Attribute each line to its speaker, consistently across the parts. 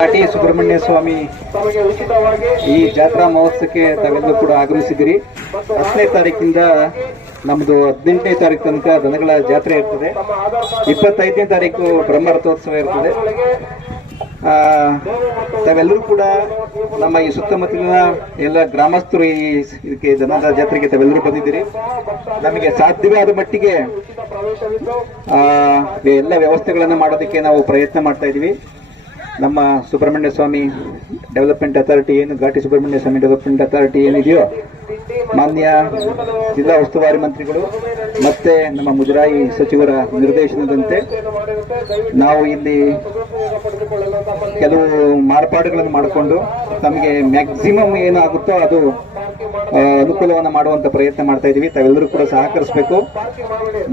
Speaker 1: ಘಾಟಿ ಸುಬ್ರಹ್ಮಣ್ಯ ಸ್ವಾಮಿ ಈ ಜಾತ್ರಾ ಮಹೋತ್ಸವಕ್ಕೆ ತಾವೆಲ್ಲರೂ ಕೂಡ ಆಗಮಿಸಿದಿರಿ ಹತ್ತನೇ ತಾರೀಕಿಂದ ನಮ್ದು ಹದಿನೆಂಟನೇ ತಾರೀಕು ತನಕ ದನಗಳ ಜಾತ್ರೆ ಇರ್ತದೆ. ಇಪ್ಪತ್ತೈದನೇ ತಾರೀಕು ಬ್ರಹ್ಮರಥೋತ್ಸವ ಇರ್ತದೆ. ತಾವೆಲ್ಲರೂ ಕೂಡ ನಮ್ಮ ಈ ಸುತ್ತಮುತ್ತಲಿನ ಎಲ್ಲ ಗ್ರಾಮಸ್ಥರು ಈ ಇದಕ್ಕೆ ದನದ ಜಾತ್ರೆಗೆ ತಾವೆಲ್ಲರೂ ಬಂದಿದ್ದೀರಿ. ನಮಗೆ ಸಾಧ್ಯವಾದ ಮಟ್ಟಿಗೆ ಎಲ್ಲ ವ್ಯವಸ್ಥೆಗಳನ್ನು ಮಾಡೋದಕ್ಕೆ ನಾವು ಪ್ರಯತ್ನ ಮಾಡ್ತಾ ಇದ್ದೀವಿ. ನಮ್ಮ ಸುಬ್ರಹ್ಮಣ್ಯ ಸ್ವಾಮಿ ಡೆವಲಪ್ಮೆಂಟ್ ಅಥಾರಿಟಿ ಏನು, ಘಾಟಿ ಸುಬ್ರಹ್ಮಣ್ಯ ಸ್ವಾಮಿ ಡೆವಲಪ್ಮೆಂಟ್ ಅಥಾರಿಟಿ ಏನಿದೆಯೋ, ಮಾನ್ಯ ಜಿಲ್ಲಾ ಉಸ್ತುವಾರಿ ಮಂತ್ರಿಗಳು, ಮತ್ತೆ ನಮ್ಮ ಮುಜರಾಯಿ ಸಚಿವರ ನಿರ್ದೇಶನದಂತೆ ನಾವು ಇಲ್ಲಿ ಕೆಲವು ಮಾರ್ಪಾಡುಗಳನ್ನು ಮಾಡಿಕೊಂಡು ನಮಗೆ ಮ್ಯಾಕ್ಸಿಮಮ್ ಏನಾಗುತ್ತೋ ಅದು ಅನುಕೂಲವನ್ನು ಮಾಡುವಂತ ಪ್ರಯತ್ನ ಮಾಡ್ತಾ ಇದೀವಿ. ತಾವೆಲ್ಲರೂ ಕೂಡ ಸಹಕರಿಸಬೇಕು.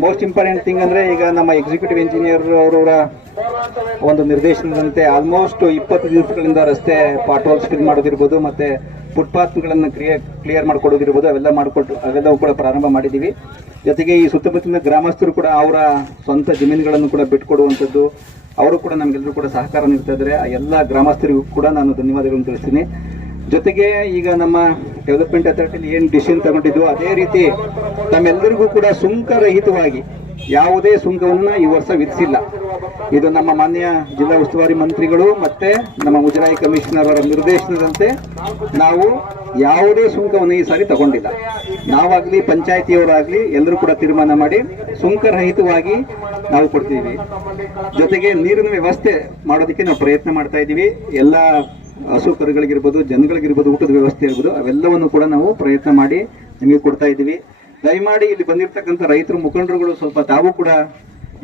Speaker 1: ಮೋಸ್ಟ್ ಇಂಪಾರ್ಟೆಂಟ್ ಥಿಂಗ್ ಅಂದ್ರೆ ಈಗ ನಮ್ಮ ಎಕ್ಸಿಕ್ಯೂಟಿವ್ ಇಂಜಿನಿಯರ್ ಅವರ ಒಂದು ನಿರ್ದೇಶನದಂತೆ ಆಲ್ಮೋಸ್ಟ್ ಇಪ್ಪತ್ತು ದಿವಸಗಳಿಂದ ರಸ್ತೆ ಪಾಟ್ ಹೋಲ್ಸ್ ಫಿಲ್ ಮಾಡೋದಿರ್ಬೋದು ಮತ್ತೆ ಫುಟ್ಪಾತ್ಗಳನ್ನು ಕ್ಲಿಯರ್ ಕ್ಲಿಯರ್ ಮಾಡಿಕೊಡೋದಿರ್ಬೋದು ಅವೆಲ್ಲ ಮಾಡಿಕೊಟ್ಟು, ಅವೆಲ್ಲವೂ ಕೂಡ ಪ್ರಾರಂಭ ಮಾಡಿದ್ದೀವಿ. ಜೊತೆಗೆ ಈ ಸುತ್ತಮುತ್ತಲಿನ ಗ್ರಾಮಸ್ಥರು ಕೂಡ ಅವರ ಸ್ವಂತ ಜಮೀನುಗಳನ್ನು ಕೂಡ ಬಿಟ್ಕೊಡುವಂಥದ್ದು ಅವರು ಕೂಡ ನಮಗೆಲ್ಲರೂ ಕೂಡ ಸಹಕಾರ ನೀಡ್ತಾ ಇದ್ದಾರೆ. ಆ ಎಲ್ಲ ಗ್ರಾಮಸ್ಥರಿಗೂ ಕೂಡ ನಾನು ಧನ್ಯವಾದಗಳನ್ನು ತಿಳಿಸ್ತೀನಿ. ಜೊತೆಗೆ ಈಗ ನಮ್ಮ ಡೆವಲಪ್ಮೆಂಟ್ ಅಥಾರಿಟಿಯಲ್ಲಿ ಏನು ಡಿಸಿಷನ್ ತಗೊಂಡಿದ್ದು ಅದೇ ರೀತಿ ತಮ್ಮೆಲ್ಲರಿಗೂ ಕೂಡ ಸುಂಕರಹಿತವಾಗಿ ಯಾವುದೇ ಸುಂಕವನ್ನು ಈ ವರ್ಷ ವಿಧಿಸಿಲ್ಲ. ಇದು ನಮ್ಮ ಮಾನ್ಯ ಜಿಲ್ಲಾ ಉಸ್ತುವಾರಿ ಮಂತ್ರಿಗಳು ಮತ್ತೆ ನಮ್ಮ ಮುಜರಾಯಿ ಕಮಿಷನರ್ ಅವರ ನಿರ್ದೇಶನದಂತೆ ನಾವು ಯಾವುದೇ ಸುಂಕವನ್ನು ಈ ಸಾರಿ ತಗೊಂಡಿಲ್ಲ. ನಾವಾಗಲಿ, ಪಂಚಾಯಿತಿಯವರಾಗಲಿ ಎಲ್ಲರೂ ಕೂಡ ತೀರ್ಮಾನ ಮಾಡಿ ಸುಂಕರಹಿತವಾಗಿ ನಾವು ಕೊಡ್ತೀವಿ ಜೊತೆಗೆ ನೀರಿನ ವ್ಯವಸ್ಥೆ ಮಾಡೋದಕ್ಕೆ ನಾವು ಪ್ರಯತ್ನ ಮಾಡ್ತಾ ಇದ್ದೀವಿ ಎಲ್ಲ ಹಸು ಕರುಗಳಿಗಿರ್ಬೋದು ಜನಗಳಿಗಿರ್ಬೋದು, ಊಟದ ವ್ಯವಸ್ಥೆ ಇರ್ಬೋದು ಅವೆಲ್ಲವನ್ನು ಕೂಡ ನಾವು ಪ್ರಯತ್ನ ಮಾಡಿ ನಿಮಗೆ ಕೊಡ್ತಾ ಇದ್ದೀವಿ. ದಯಮಾಡಿ ಇಲ್ಲಿ ಬಂದಿರತಕ್ಕಂಥ ರೈತರು, ಮುಖಂಡರುಗಳು ಸ್ವಲ್ಪ ತಾವು ಕೂಡ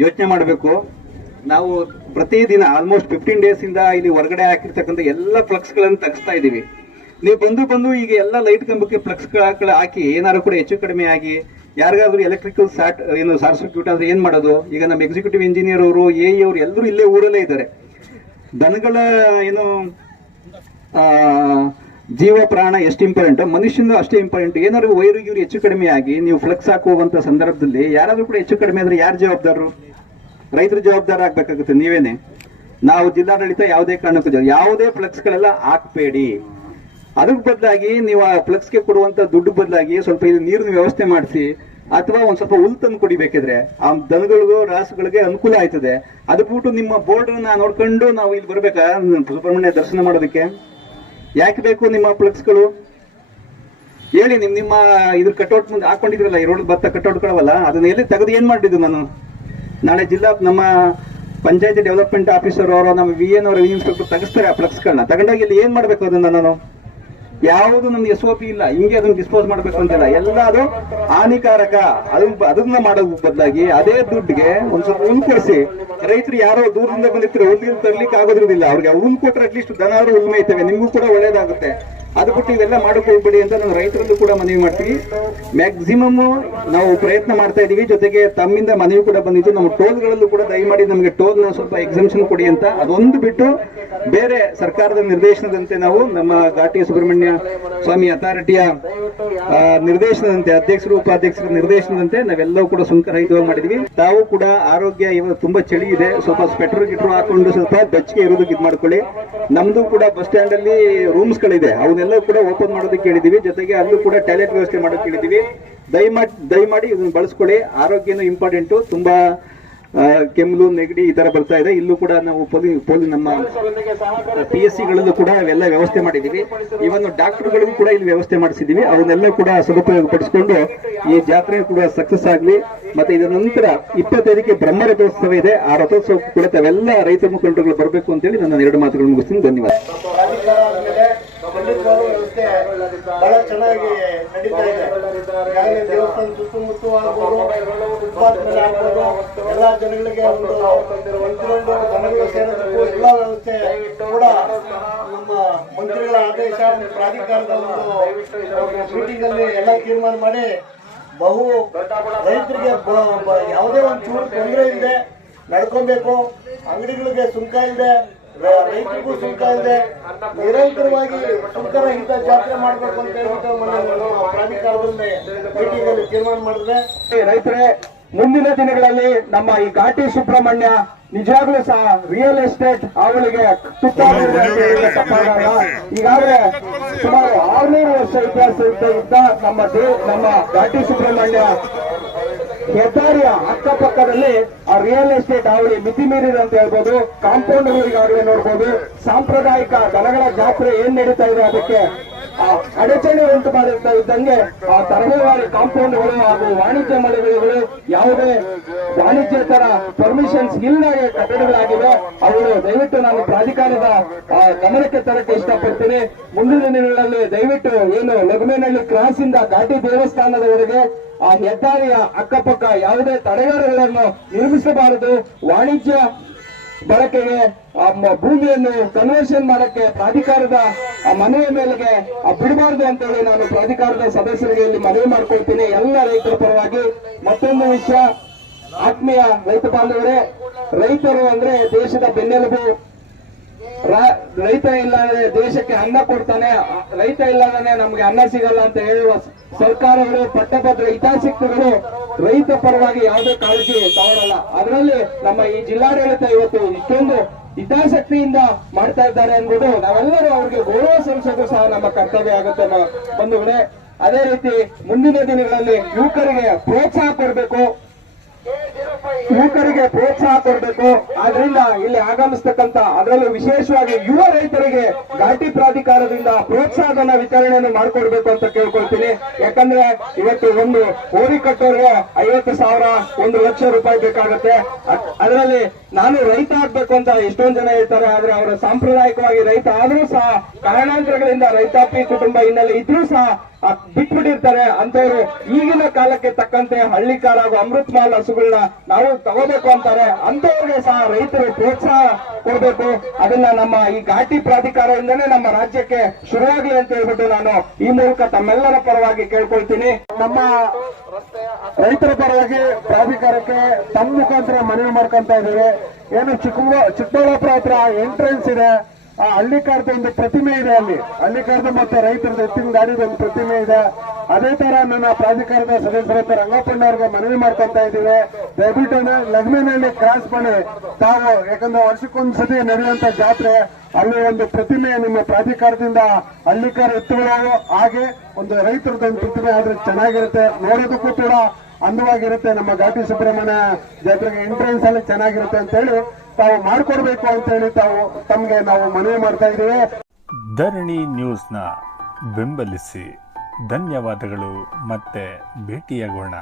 Speaker 1: ಯೋಚನೆ ಮಾಡಬೇಕು. ನಾವು ಪ್ರತಿದಿನ ಆಲ್ಮೋಸ್ಟ್ ಫಿಫ್ಟೀನ್ ಡೇಸ್ ಇಂದ ಇಲ್ಲಿ ಹೊರಗಡೆ ಹಾಕಿರ್ತಕ್ಕಂಥ ಎಲ್ಲ ಫ್ಲಕ್ಸ್ಗಳನ್ನು ತೆಗಿಸ್ತಾ ಇದ್ದೀವಿ. ನೀವು ಬಂದು ಬಂದು ಈಗ ಎಲ್ಲ ಲೈಟ್ ಕಂಬಕ್ಕೆ ಫ್ಲಕ್ಸ್ ಹಾಕಿ ಏನಾದ್ರು ಕೂಡ ಹೆಚ್ಚು ಕಡಿಮೆ ಆಗಿ ಯಾರಿಗಾದ್ರೂ ಎಲೆಕ್ಟ್ರಿಕಲ್ ಸಾಟ್ ಏನು ಶಾರ್ಟ್ ಸರ್ಕ್ಯೂಟ್ ಆದ್ರೆ ಏನ್ ಮಾಡೋದು? ಈಗ ನಮ್ಮ ಎಕ್ಸಿಕ್ಯೂಟಿವ್ ಇಂಜಿನಿಯರ್ ಅವರು ಎ ಅವರು ಎಲ್ಲರೂ ಇಲ್ಲೇ ಊರಲ್ಲೇ ಇದ್ದಾರೆ. ದನಗಳ, ಏನು ಜೀವ ಪ್ರಾಣ ಎಷ್ಟು ಇಂಪಾರ್ಟೆಂಟ್ ಮನುಷ್ಯನೂ ಅಷ್ಟೇ ಇಂಪಾರ್ಟೆಂಟ್ ಏನಾದ್ರು ವೈರು ಇವ್ರು ಹೆಚ್ಚು ಕಡಿಮೆ ಆಗಿ ನೀವು ಫ್ಲೆಕ್ಸ್ ಹಾಕುವಂತ ಸಂದರ್ಭದಲ್ಲಿ ಯಾರಾದ್ರೂ ಕೂಡ ಹೆಚ್ಚು ಕಡಿಮೆ ಆದ್ರೆ ಯಾರು ಜವಾಬ್ದಾರರು? ರೈತರು ಜವಾಬ್ದಾರ ಆಗ್ಬೇಕಾಗುತ್ತೆ, ನೀವೇನೆ. ನಾವು ಜಿಲ್ಲಾಡಳಿತ ಯಾವುದೇ ಕಾರಣಕ್ಕೂ ಯಾವುದೇ ಫ್ಲೆಕ್ಸ್ ಗಳೆಲ್ಲ ಹಾಕ್ಬೇಡಿ. ಅದಕ್ಕೆ ಬದಲಾಗಿ ನೀವು ಆ ಫ್ಲೆಕ್ಸ್ಗೆ ಕೊಡುವಂತ ದುಡ್ಡು ಬದಲಾಗಿ ಸ್ವಲ್ಪ ಇಲ್ಲಿ ನೀರಿನ ವ್ಯವಸ್ಥೆ ಮಾಡಿಸಿ, ಅಥವಾ ಒಂದ್ ಸ್ವಲ್ಪ ಹುಲ್ ತಂದು ಕುಡಿಬೇಕಿದ್ರೆ, ಆ ದನಗಳಿಗೂ ರಾಸುಗಳಿಗೆ ಅನುಕೂಲ ಆಯ್ತದೆ. ಅದು ಬಿಟ್ಟು ನಿಮ್ಮ ಬೋರ್ಡ್ ನೋಡ್ಕೊಂಡು ನಾವು ಇಲ್ಲಿ ಬರ್ಬೇಕಾ? ಸುಬ್ರಹ್ಮಣ್ಯ ದರ್ಶನ ಮಾಡೋದಕ್ಕೆ? ಯಾಕೆ ಬೇಕು ನಿಮ್ಮ ಫ್ಲೆಕ್ಸ್ಗಳು ಹೇಳಿ, ನಿಮ್ ನಿಮ್ಮ ಇದ್ರ ಕಟೌಟ್ ಮುಂದೆ ಹಾಕೊಂಡಿದ್ರಲ್ಲ, ಈ ರೋಡ್ ಭತ್ತ ಕಟೌಟ್ಗಳವಲ್ಲ ಅದನ್ನ ಎಲ್ಲಿ ತೆಗೆದು ಏನ್ ಮಾಡಿದ್ದು ನಾನು? ನಾಳೆ ಜಿಲ್ಲಾ ನಮ್ಮ ಪಂಚಾಯತಿ ಡೆವಲಪ್ಮೆಂಟ್ ಆಫೀಸರ್ ಅವರು, ನಮ್ಮ ವಿ ಎನ್ ಅವರು ಇನ್ಸ್ಪೆಕ್ಟರ್ ತೆಗಿಸ್ತಾರೆ ಆ ಫ್ಲೆಕ್ಸ್ಗಳನ್ನ ತಗೊಂಡೋಗಿ ಇಲ್ಲಿ ಏನ್ ಮಾಡ್ಬೇಕು ಅದನ್ನ ನಾನು? ಯಾವುದು ನಮ್ಗೆ ಎಸ್ ಒ ಪಿ ಇಲ್ಲ. ಹಿಂಗೆ ಅದನ್ನ ಡಿಸ್ಪೋಸ್ ಮಾಡ್ಬೇಕು ಅಂತಿಲ್ಲ. ಎಲ್ಲ ಅದು ಹಾನಿಕಾರಕ ಅದನ್ನ ಅದನ್ನ ಮಾಡೋ ಬದಲಾಗಿ ಅದೇ ದುಡ್ಡಿಗೆ ಒಂದ್ ಸ್ವಲ್ಪ ಹುಲ್ ಕೊಡಿಸಿ. ರೈತರು ಯಾರೋ ದೂರದಿಂದ ಬಂದಿರ್ತಾರೆ ಹುಲ್ಲಿಂದ ತರ್ಲಿಕ್ಕೆ ಆಗೋದ್ರದಿಲ್ಲ ಅವ್ರಿಗೆ ಹುಲ್ ಕೊಟ್ರೆ ಅಟ್ಲೀಸ್ಟ್ ದನ ಹುಲ್ ಮೇಯ್ತವೆ. ನಿಮಗೂ ಕೂಡ ಒಳ್ಳೇದಾಗುತ್ತೆ. ಅದು ಬಿಟ್ಟು ಇವೆಲ್ಲ ಮಾಡೋಕೆ ಹೋಗ್ಬೇಡಿ ಅಂತ ನಾವು ರೈತರಲ್ಲೂ ಕೂಡ ಮನವಿ ಮಾಡ್ತೀವಿ. ಮ್ಯಾಕ್ಸಿಮಮ್ ನಾವು ಪ್ರಯತ್ನ ಮಾಡ್ತಾ ಇದೀವಿ ಜೊತೆಗೆ ತಮ್ಮಿಂದ ಮನವಿ ಕೂಡ ಬಂದಿತ್ತು. ನಮ್ಮ ಟೋಲ್ಗಳಲ್ಲೂ ಕೂಡ ದಯಮಾಡಿ ನಮಗೆ ಟೋಲ್ನ ಸ್ವಲ್ಪ ಎಕ್ಸಿಮಿಷನ್ ಕೊಡಿ ಅಂತ. ಅದೊಂದು ಬಿಟ್ಟು ಬೇರೆ ಸರ್ಕಾರದ ನಿರ್ದೇಶನದಂತೆ ನಾವು ನಮ್ಮ ಘಾಟಿ ಸುಬ್ರಹ್ಮಣ್ಯ ಸ್ವಾಮಿ ಅಥಾರಿಟಿಯ ನಿರ್ದೇಶನದಂತೆ, ಅಧ್ಯಕ್ಷರು, ಉಪಾಧ್ಯಕ್ಷರ ನಿರ್ದೇಶನದಂತೆ ನಾವೆಲ್ಲವೂ ಕೂಡ ಸುಂಕರಹಿತವಾಗಿ ಮಾಡಿದ್ವಿ ತಾವು ಕೂಡ ಆರೋಗ್ಯ ಇವಾಗ ತುಂಬಾ ಚಳಿ ಇದೆ. ಸ್ವಲ್ಪ ಸ್ವೆಟರ್ ಗಿಟ್ರು ಹಾಕೊಂಡು ಸ್ವಲ್ಪ ಬೆಚ್ಚಗೆ ಇರೋದಕ್ಕೆ ಇದು ಮಾಡ್ಕೊಳ್ಳಿ ನಮ್ದು ಕೂಡ ಬಸ್ ಸ್ಟ್ಯಾಂಡ್ ಅಲ್ಲಿ ರೂಮ್ಸ್ ಗಳಿದೆ. ಅವನ್ನೆಲ್ಲ ಕೂಡ ಓಪನ್ ಮಾಡೋದಕ್ಕೆ ಹೇಳಿದೀವಿ ಜೊತೆಗೆ ಅಲ್ಲೂ ಕೂಡ ಟಾಯ್ಲೆಟ್ ವ್ಯವಸ್ಥೆ ಮಾಡೋಕೆ ಹೇಳಿದೀವಿ ದಯಮಾಡಿ ದಯಮಾಡಿ ಇದನ್ನು ಬಳಸ್ಕೊಳ್ಳಿ. ಆರೋಗ್ಯನೂ ಇಂಪಾರ್ಟೆಂಟು ತುಂಬಾ ಕೆಮ್ಮು ನೆಗಡಿ ಈ ಥರ ಬರ್ತಾ ಇದೆ. ಇಲ್ಲೂ ಕೂಡ ನಾವು ಪೊಲಿ ಪೊಲಿ ನಮ್ಮ ಪಿ ಎಸ್ ಸಿಗಳಲ್ಲೂ ಕೂಡ ಅವೆಲ್ಲ ವ್ಯವಸ್ಥೆ ಮಾಡಿದ್ದೀವಿ. ಇವನ್ ಡಾಕ್ಟರ್ಗಳಿಗೂ ಕೂಡ ಇಲ್ಲಿ ವ್ಯವಸ್ಥೆ ಮಾಡಿಸಿದ್ದೀವಿ. ಅವನ್ನೆಲ್ಲ ಕೂಡ ಸದುಪಯೋಗ ಪಡಿಸಿಕೊಂಡು ಈ ಜಾತ್ರೆ ಕೂಡ ಸಕ್ಸಸ್ ಆಗಲಿ. ಮತ್ತೆ ಇದರ ನಂತರ ಇಪ್ಪತ್ತೈದಕ್ಕೆ ಬ್ರಹ್ಮ ರಥೋತ್ಸವ ಇದೆ. ಆ ರಥೋತ್ಸವ ಕೂಡ ತಾವೆಲ್ಲ ರೈತ ಮುಖಂಡರುಗಳು ಬರಬೇಕು ಅಂತೇಳಿ ನನ್ನ ಎರಡು ಮಾತುಗಳನ್ನು ಮುಗಿಸ್ತೀನಿ. ಧನ್ಯವಾದ.
Speaker 2: ಬಹಳ ಚೆನ್ನಾಗಿ ನಡೀತಾ ಇದೆ. ಈಗಾಗಲೇ ದೇವಸ್ಥಾನ ಸುತ್ತಮುತ್ತ ಆಗ್ಬೋದು ಆಗ್ಬೋದು, ಎಲ್ಲಾ ಜನಗಳಿಗೆ ಒಂದು ಒಂದು ದನಗಳು ಸೇರಬೇಕು ಎಲ್ಲ ವ್ಯವಸ್ಥೆ ಕೂಡ ನಮ್ಮ ಮಂತ್ರಿಗಳ ಆದೇಶ ಪ್ರಾಧಿಕಾರದ ಒಂದು ಮೀಟಿಂಗ್ ಅಲ್ಲಿ ಎಲ್ಲ ತೀರ್ಮಾನ ಮಾಡಿ ಬಹು ರೈತರಿಗೆ ಯಾವುದೇ ಒಂದು ಚೂರು ತೊಂದರೆ ಇಲ್ಲದೆ ನಡ್ಕೊಬೇಕು, ಅಂಗಡಿಗಳಿಗೆ ಸುಂಕ ಇಲ್ಲದೆ ರೈತರಿಗೂ ಸುಂಕ ಇದೆ ನಿರಂತರವಾಗಿ ಸುಂಕರಹಿತ ಜಾತ್ರೆ ಮಾಡಬೇಕು ಅಂತ ಹೇಳ್ಬಿಟ್ಟು ಪ್ರಾಧಿಕಾರದಲ್ಲಿ ಮೀಟಿಂಗ್ ಅಲ್ಲಿ ತೀರ್ಮಾನ ಮಾಡಿದ್ರೆ
Speaker 1: ರೈತರೇ
Speaker 3: ಮುಂದಿನ ದಿನಗಳಲ್ಲಿ ನಮ್ಮ ಈ ಘಾಟಿ ಸುಬ್ರಹ್ಮಣ್ಯ ನಿಜವಾಗ್ಲೂ ಸಹ ರಿಯಲ್ ಎಸ್ಟೇಟ್ ಅವಳಿಗೆ ಈಗಾಗಲೇ ಸುಮಾರು ಆರ್ನೂರು ವರ್ಷ ಇತಿಹಾಸ ಇದ್ದ ನಮ್ಮ ನಮ್ಮ ಘಾಟಿ ಸುಬ್ರಹ್ಮಣ್ಯ ಹೆದ್ದಾರಿಯ ಅಕ್ಕಪಕ್ಕದಲ್ಲಿ ಆ ರಿಯಲ್ ಎಸ್ಟೇಟ್ ಅವಳಿ ಮಿತಿ ಮೀರಿದೆ ಅಂತ ಹೇಳ್ಬೋದು. ಕಾಂಪೌಂಡ್ಗಳು ಈಗಾಗಲೇ ನೋಡ್ಬೋದು. ಸಾಂಪ್ರದಾಯಿಕ ದನಗಳ ಜಾತ್ರೆ ಏನ್ ನಡೀತಾ ಇದೆ ಅದಕ್ಕೆ? ಆ ಅಡಚಣೆ ಉಂಟು ಮಾಡಿರ್ತಾ ಇದ್ದಂಗೆ ಆ ತರಬೇವಾರಿ ಕಾಂಪೌಂಡ್ಗಳು ಹಾಗೂ ವಾಣಿಜ್ಯ ಮಳಿಗೆಗಳು ಯಾವುದೇ ವಾಣಿಜ್ಯೇತರ ಪರ್ಮಿಷನ್ಸ್ ಇಲ್ಲದೆ ಕಟ್ಟಡಗಳಾಗಿವೆ. ಅವುಗಳು ದಯವಿಟ್ಟು ನಾನು ಪ್ರಾಧಿಕಾರದ ಗಮನಕ್ಕೆ ತರಕ್ಕೆ ಇಷ್ಟಪಡ್ತೀನಿ. ಮುಂದಿನ ದಿನಗಳಲ್ಲಿ ದಯವಿಟ್ಟು ಏನು ಲಘುಮೇನಹಳ್ಳಿ ಕ್ರಾಸ್ ಇಂದ ಘಾಟಿ ದೇವಸ್ಥಾನದವರೆಗೆ ಆ ಹೆದ್ದಾರಿಯ ಅಕ್ಕಪಕ್ಕ ಯಾವುದೇ ತಡೆಗಾರಗಳನ್ನು ನಿರ್ಮಿಸಬಾರದು. ವಾಣಿಜ್ಯ ಬಳಕೆಗೆ, ಆ ಭೂಮಿಯನ್ನು ಕನ್ವರ್ಷನ್ ಮಾಡಕ್ಕೆ ಪ್ರಾಧಿಕಾರದ, ಆ ಮನೆಯ ಮೇಲೆಗೆ, ಆ ಬಿಡಬಾರದು ಅಂತೇಳಿ ನಾನು ಪ್ರಾಧಿಕಾರದ ಸದಸ್ಯರಿಗೆ ಇಲ್ಲಿ ಮನವಿ ಮಾಡ್ಕೊಳ್ತೀನಿ. ಎಲ್ಲ ರೈತರ ಪರವಾಗಿ ಮತ್ತೊಂದು ವಿಷಯ. ಆತ್ಮೀಯ ರೈತ ಬಾಂಧವರೇ, ರೈತರು ಅಂದ್ರೆ ದೇಶದ ಬೆನ್ನೆಲುಬು. ರೈತ ಇಲ್ಲದೆ ದೇಶಕ್ಕೆ ಅನ್ನ ಕೊಡ್ತಾನೆ, ರೈತ ಇಲ್ಲದೇ ನಮ್ಗೆ ಅನ್ನ ಸಿಗಲ್ಲ ಅಂತ ಹೇಳುವ ಸರ್ಕಾರಗಳು, ಪಟ್ಟಭದ್ರ ಹಿತಾಸಕ್ತಿಗಳು ರೈತ ಪರವಾಗಿ ಯಾವುದೇ ಕಾಳಜಿ ತಗೊಳ್ಳಲ್ಲ ಅದರಲ್ಲಿ ನಮ್ಮ ಈ ಜಿಲ್ಲಾಡಳಿತ ಇವತ್ತು ಇಷ್ಟೊಂದು ಹಿತಾಸಕ್ತಿಯಿಂದ ಮಾಡ್ತಾ ಇದ್ದಾರೆ ಅನ್ಬಿಟ್ಟು ನಾವೆಲ್ಲರೂ ಅವ್ರಿಗೆ ಗೌರವ ಸಲ್ಲಿಸೋದು ಸಹ ನಮ್ಮ ಕರ್ತವ್ಯ ಆಗುತ್ತೆ ಬಂಧುಗಳೇ ಅದೇ ರೀತಿ ಮುಂದಿನ ದಿನಗಳಲ್ಲಿ ಯುವಕರಿಗೆ ಪ್ರೋತ್ಸಾಹ ಕೊಡಬೇಕು. ಯುವಕರಿಗೆ ಪ್ರೋತ್ಸಾಹ ಕೊಡಬೇಕು. ಆದ್ರಿಂದ ಇಲ್ಲಿ ಆಗಮಿಸ್ತಕ್ಕಂತ ಅದರಲ್ಲೂ ವಿಶೇಷವಾಗಿ ಯುವ ರೈತರಿಗೆ ಘಾಟಿ ಪ್ರಾಧಿಕಾರದಿಂದ ಪ್ರೋತ್ಸಾಹಧನ ವಿತರಣೆಯನ್ನು ಮಾಡಿಕೊಡ್ಬೇಕು ಅಂತ ಕೇಳ್ಕೊಳ್ತೀನಿ. ಯಾಕಂದ್ರೆ ಇವತ್ತು ಒಂದು ಹೋರಿ ಕಟ್ಟೋರ್ಗೆ ಐವತ್ತು ಸಾವಿರ, ಒಂದು ಲಕ್ಷ ರೂಪಾಯಿ ಬೇಕಾಗುತ್ತೆ. ಅದ್- ಅದರಲ್ಲಿ ನಾನು ರೈತ ಆಗ್ಬೇಕು ಅಂತ ಎಷ್ಟೊಂದು ಜನ ಹೇಳ್ತಾರೆ, ಆದ್ರೆ ಅವರ ಸಾಂಪ್ರದಾಯಿಕವಾಗಿ ರೈತ ಆದ್ರೂ ಸಹ ಕಾರಣಾಂತರಗಳಿಂದ ರೈತಾಪಿ ಕುಟುಂಬ ಹಿನ್ನೆಲೆ ಇದ್ರೂ ಸಹ ಬಿಟ್ಬಿಟ್ಟಿರ್ತಾರೆ ಅಂತವ್ರು ಈಗಿನ ಕಾಲಕ್ಕೆ ತಕ್ಕಂತೆ ಹಳ್ಳಿಕಾರ ಹಾಗೂ ಅಮೃತ್ ಮಹಲ್ ಹಸುಗಳನ್ನ ನಾವು ತಗೋಬೇಕು ಅಂತಾರೆ. ಅಂತವ್ರಿಗೆ ಸಹ ರೈತರು ಪ್ರೋತ್ಸಾಹ ಕೊಡಬೇಕು. ಅದನ್ನ ನಮ್ಮ ಈ ಘಾಟಿ ಪ್ರಾಧಿಕಾರದಿಂದನೇ ನಮ್ಮ ರಾಜ್ಯಕ್ಕೆ ಶುರುವಾಗಲಿ ಅಂತ ಹೇಳ್ಬಿಟ್ಟು ನಾನು ಈ ಮೂಲಕ ತಮ್ಮೆಲ್ಲರ ಪರವಾಗಿ ಕೇಳ್ಕೊಳ್ತೀನಿ.
Speaker 2: ನಮ್ಮ ರೈತರ ಪರವಾಗಿ ಪ್ರಾಧಿಕಾರಕ್ಕೆ ತಮ್ಮ ಮುಖಾಂತರ ಮನವಿ ಮಾಡ್ಕೊಂತ ಇದ್ದೀವಿ. ಏನು ಚಿಕ್ಕ ಚಿಕ್ಕಬಳ್ಳಾಪುರ ಹತ್ರ ಎಂಟ್ರೆನ್ಸ್ ಇದೆ. ಆ ಹಳ್ಳಿಕಾರದ ಒಂದು ಪ್ರತಿಮೆ ಇದೆ ಅಲ್ಲಿ. ಹಳ್ಳಿಕಾರದ ಮತ್ತು ರೈತರ ಎತ್ತಿನ ಗಾಡಿದ ಒಂದು ಪ್ರತಿಮೆ ಇದೆ. ಅದೇ ತರ ನನ್ನ ಪ್ರಾಧಿಕಾರದ ಸದಸ್ಯರ ಹತ್ರ ರಂಗಪ್ಪಣ್ಣ ಅವ್ರಿಗೆ ಮನವಿ ಮಾಡ್ಕೊಂತ ಇದ್ದೀವಿ. ದಯವಿಟ್ಟು ಲಗ್ನನಲ್ಲಿ ಕ್ರಾಸ್ ಮಾಡಿ. ತಾವು ಯಾಕಂದ್ರೆ ವರ್ಷಕ್ಕೊಂದ್ಸತಿ ನಡೆಯುವಂತ ಜಾತ್ರೆ, ಅಲ್ಲಿ ಒಂದು ಪ್ರತಿಮೆ ನಿಮ್ಮ ಪ್ರಾಧಿಕಾರದಿಂದ ಹಳ್ಳಿಕಾರ ಎತ್ತುಗಳು ಹಾಗೆ ಒಂದು ರೈತರದ್ದು ಪ್ರತಿಮೆ ಆದ್ರೆ ಚೆನ್ನಾಗಿರುತ್ತೆ. ನೋಡೋದಕ್ಕೂ ಕೂಡ ಅಂದವಾಗಿರುತ್ತೆ ನಮ್ಮ ಘಾಟಿ ಸುಬ್ರಹ್ಮಣ್ಯ ಜಾತ್ರೆಗೆ ಎಂಟ್ರೆನ್ಸ್ ಅಲ್ಲಿ ಚೆನ್ನಾಗಿರುತ್ತೆ ಅಂತ ಹೇಳಿ ತಾವು ಮಾಡಿಕೊಡ್ಬೇಕು ಅಂತ ಹೇಳಿ ತಾವು ತಮ್ಗೆ ನಾವು ಮನವಿ ಮಾಡ್ತಾ ಇದೀವಿ
Speaker 4: ಧರಣಿ ನ್ಯೂಸ್ನ ಬೆಂಬಲಿಸಿ ಧನ್ಯವಾದಗಳು ಮತ್ತೆ ಭೇಟಿಯಾಗೋಣ.